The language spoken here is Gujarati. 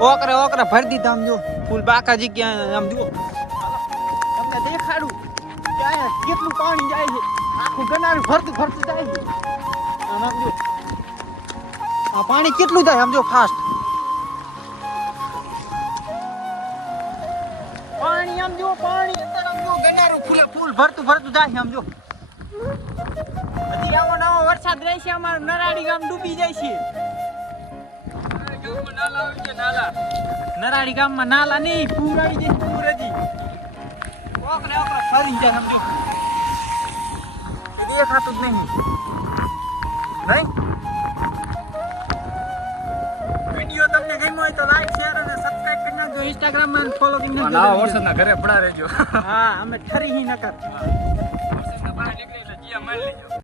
ઓકરે ઓકરે ભરી દીધા આમ જો ફૂલ બાકાજી ક્યાં આમ જુઓ તમને દેખાડું કે અહીંયા કેટલું પાણી જાય છે આખું ગનારું ભરતું ભરતું જાય છે આમ જો આ પાણી કેટલું જાય આમ જો ફાસ્ટ પાણી આમ જો પાણી અંદર આમ જો ગનારું ફૂલે ફૂલ ભરતું ભરતું જાય છે આમ જો હજી આવો નવો વરસાદ રહેશે અમારું નરાડી ગામ ડૂબી જાય છે નરાડી ગામમાં નાલા નહીં પૂર આવી જાય પૂર હજી ઓકરે ઓકરે ફરી જાય સમજો દેખાતું જ નહીં વિડીયો તમને ગમ્યો હોય તો લાઈક શેર અને સબસ્ક્રાઇબ કરી નાખજો ઇન્સ્ટાગ્રામ માં ફોલો કરી નાખજો ના વરસાદના ઘરે પડા રહેજો હા અમે ઠરી હી નકર વરસાદના બહાર નીકળી એટલે જીયા મારી લેજો